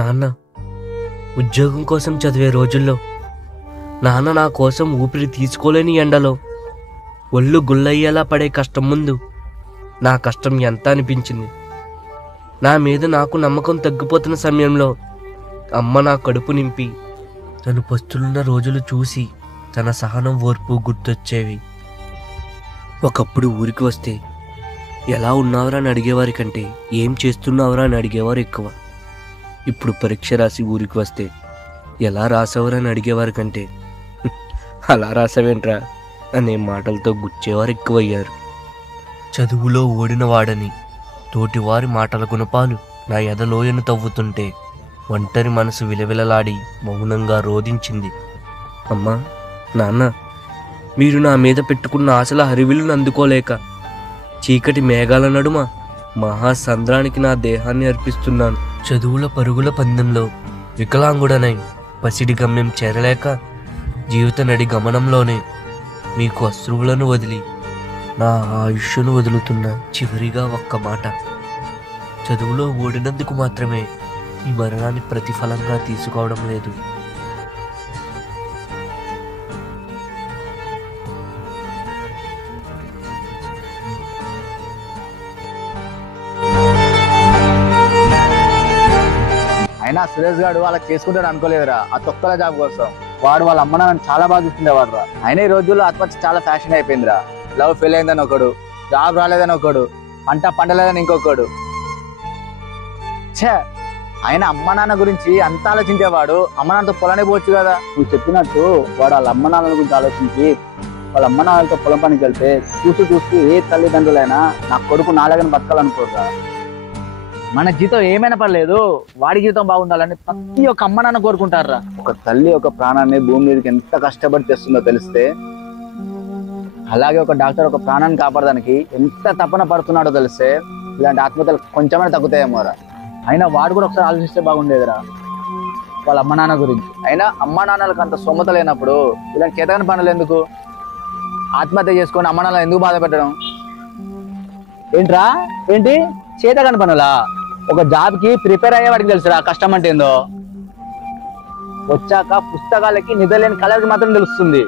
నాన్న ఉద్యోగం కోసం చదివే రోజుల్లో నాన్న నా కోసం ఊపిరి తీసుకోలేని ఎండలో ఒళ్ళు గుల్లయ్యేలా పడే కష్టం ముందు నా కష్టం ఎంత అనిపించింది. నా మీద నాకు నమ్మకం తగ్గిపోతున్న సమయంలో అమ్మ నా కడుపు నింపి తను పస్తులున్న రోజులు చూసి తన సహనం ఓర్పు గుర్తొచ్చేవి. ఒకప్పుడు ఊరికి వస్తే ఎలా ఉన్నావురా అని అడిగేవారి కంటే ఏం చేస్తున్నావురా అని అడిగేవారు ఎక్కువ. ఇప్పుడు పరీక్ష రాసి ఊరికి వస్తే ఎలా రాసావురా అని అడిగేవారి కంటే అలా రాసావేంట్రా అనే మాటలతో గుచ్చేవారు ఎక్కువయ్యారు. చదువులో ఓడినవాడని తోటివారి మాటల గుణపాలు నా ఎదలోయను తవ్వుతుంటే ఒంటరి మనసు విలవిలలాడి మౌనంగా రోధించింది. అమ్మా నాన్న, మీరు నా మీద పెట్టుకున్న ఆశల హరివిల్లును అందుకోలేక చీకటి మేఘాల నడుమ మహాసంద్రానికి నా దేహాన్ని అర్పిస్తున్నాను. చదువుల పరుగుల పందెంలో వికలాంగుడనై పసిడి గమ్యం చేరలేక జీవిత నడి గమనంలోనే మీకు అశ్రువులను వదిలి నా ఆయుష్ను వదులుతున్నా. చివరిగా ఒక్క మాట, చదువులో ఓడినందుకు మాత్రమే ఈ మరణాన్ని ప్రతిఫలంగా తీసుకోవడం లేదు. అయినా సురేష్ గారు అలా చేసుకుంటాడు అనుకోలేదురా. ఆ తొక్కల జాబ్ కోసం వాడు వాళ్ళ అమ్మ నాన్న చాలా బాగా చూస్తుండేవాడు రా. అయినా ఈ రోజుల్లో ఆత్మహత్య చాలా ఫ్యాషన్ అయిపోయిందిరా. లవ్ ఫెయిల్ అయిందని ఒకడు, జాబ్ రాలేదని ఒకడు, పంట పండలేదని ఇంకొకడు. ఛే, ఆయన అమ్మ నాన్న గురించి అంత ఆలోచించేవాడు అమ్మ నాన్నతో పొలానికి పోవచ్చు కదా. నువ్వు చెప్పినట్టు వాడు వాళ్ళ అమ్మ నాన్నల గురించి ఆలోచించి వాళ్ళ అమ్మ నాన్నలతో పొలం పనికి వెళ్తే చూస్తూ ఏ తల్లిదండ్రులైనా నా కొడుకు నాలుగని బతకాలనుకోరురా. మన జీవితం ఏమైనా పర్లేదు, వాడి జీవితం బాగుండాలని ప్రతి ఒక్క అమ్మ నాన్న కోరుకుంటారా. ఒక తల్లి ఒక ప్రాణాన్ని భూమి మీదకి ఎంత కష్టపడి తెస్తుందో తెలిస్తే, అలాగే ఒక డాక్టర్ ఒక ప్రాణాన్ని కాపాడడానికి ఎంత తపన పడుతున్నాడో తెలిస్తే ఇలాంటి ఆత్మహత్యలు కొంచెమైనా తగ్గుతాయేమోరా. అయినా వాడు కూడా ఒకసారి ఆలోచిస్తే బాగుండేదిరా వాళ్ళ అమ్మ నాన్న గురించి. అయినా అమ్మ నాన్నలకు అంత సొమ్మత లేనప్పుడు ఇలాంటి చేతగాని పనులు ఎందుకు? ఆత్మహత్య చేసుకొని అమ్మ నాన్న ఎందుకు బాధ పెట్టడం? ఏంట్రా ఏంటి చేతగాని పనులా? ఒక జాబ్ కి ప్రిపేర్ అయ్యేవాడికి తెలుసురా కష్టం అంటే ఏందో. వచ్చాక పుస్తకాలకి నిద్రలేని కళకి మాత్రం తెలుస్తుంది.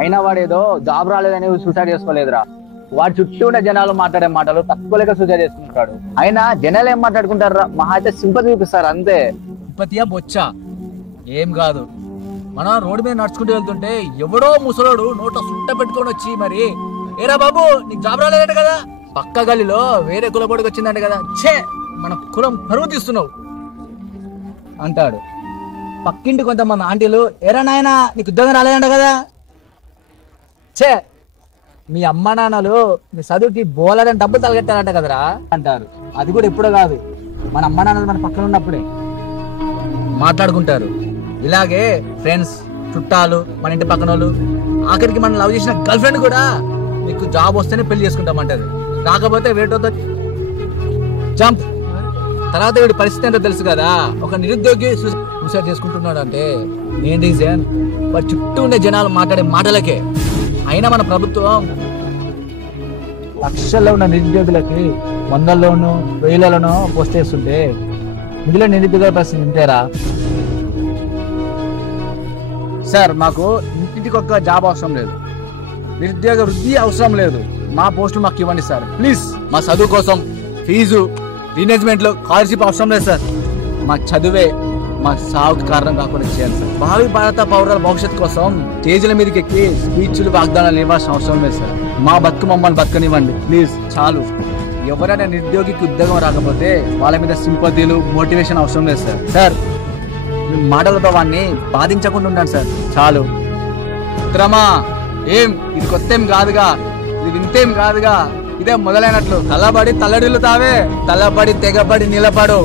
అయినా వాడేదో జాబ్ రాలేదని సూసైడ్ చేసుకోలేదురా. వాడి చుట్టూ ఉన్న జనాలు మాట్లాడే మాటలు తక్కువలేక సూసైడ్ చేసుకుంటాడు. అయినా జనాలు ఏం మాట్లాడుకుంటారా? మహా అయితే సింపతి చూపిస్తారు అంతే. సింపతియా బొచ్చా ఏం కాదు. మనం రోడ్డు మీద నడుచుకుంటూ వెళ్తుంటే ఎవడో ముసలోడు నోట్లో సుట్ట పెట్టుకొని వచ్చి, మరి ఏరా బాబు నీకు జాబ్ రాలేదట కదా, పక్క గల్లీలో వేరే కులబడికి వచ్చిందంట కదా, ఛే మన కులం పరువు తీస్తున్నావు అంటాడు. పక్కింటి కొంతమంది ఆంటీలు, ఏరా నాయనా నీకు ఉద్యోగం రాలేదంట కదా, ఛే మీ అమ్మ నాన్నలు మీ చదువుకి బోలదని డబ్బులు తలగెట్టారంట కదరా అంటారు. అది కూడా ఎప్పుడో కాదు, మన అమ్మ నాన్నలు మన పక్కన ఉన్నప్పుడే మాట్లాడుకుంటారు. ఇలాగే ఫ్రెండ్స్, చుట్టాలు, మన ఇంటి పక్కన వాళ్ళు, ఆఖరికి మనం లవ్ చేసిన గర్ల్ ఫ్రెండ్ కూడా నీకు జాబ్ వస్తేనే పెళ్లి చేసుకుంటామంటది, రాకపోతే వేటతో జంప్. తర్వాత వీడి పరిస్థితి ఏంటో తెలుసు కదా. ఒక నిరుద్యోగి సూసైడ్ చేసుకుంటున్నాడు అంటే మెయిన్ రీజన్ వాడి చుట్టూ ఉండే జనాలు మాట్లాడే మాటలకే. అయినా మన ప్రభుత్వం లక్షల్లో ఉన్న నిరుద్యోగులకి వందల్లోనూ వేలలోనూ పోస్ట్ చేస్తుంటే మిగిలిన నిరుద్యోగ పరిస్థితి ఇంతేరా. సార్ మాకు ఇంటికి ఒక్క జాబ్ అవసరం లేదు, నిరుద్యోగ వృద్ధి అవసరం లేదు, మా పోస్టులు మాకు ఇవ్వండి సార్ ప్లీజ్. మా చదువు కోసం ఫీజు మేనేజ్మెంట్లో స్కాలర్షిప్ అవసరం లేదు సార్. మా చదువే మా సాగుకి కారణం కాకుండా చేయాలి సార్. భావి భారత పౌరుల భవిష్యత్తు కోసం స్టేజ్ల మీదకి ఎక్కి స్పీచ్లు వాగ్దానాలు ఇవ్వాల్సిన అవసరం లేదు సార్. మా బతుకు మమ్మల్ని బతకనివ్వండి ప్లీజ్, చాలు. ఎవరైనా నిరుద్యోగికి ఉద్యోగం రాకపోతే వాళ్ళ మీద సింపతిలు మోటివేషన్ అవసరం లేదు సార్. సార్ మీ మాటలతో వాడిని బాధించకుండా ఉండండి సార్, చాలు. మిత్రమా, ఏం ఇది కొత్తేం కాదుగా, ఇది వింతేం కాదుగా, ఇదే మొదలైనట్లు. తలబడి తల్లడిల్లు తావే, తలబడి తెగబడి నిలబడు,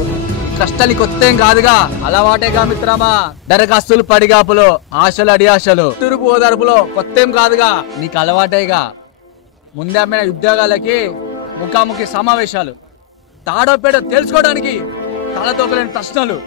కష్టాలు కొత్తేం కాదుగా, అలవాటేగా మిత్రమా. దరఖాస్తులు పడిగాపులు, ఆశలు అడి ఆశలు, తిరుపు ఓదార్పులో కొత్తేం కాదుగా, నీకు అలవాటేగా. ముందే అమ్మిన ఉద్యోగాలకి ముఖాముఖి సమావేశాలు, తాడో పేడో తెలుసుకోవడానికి తలతోకలేని ప్రశ్నలు,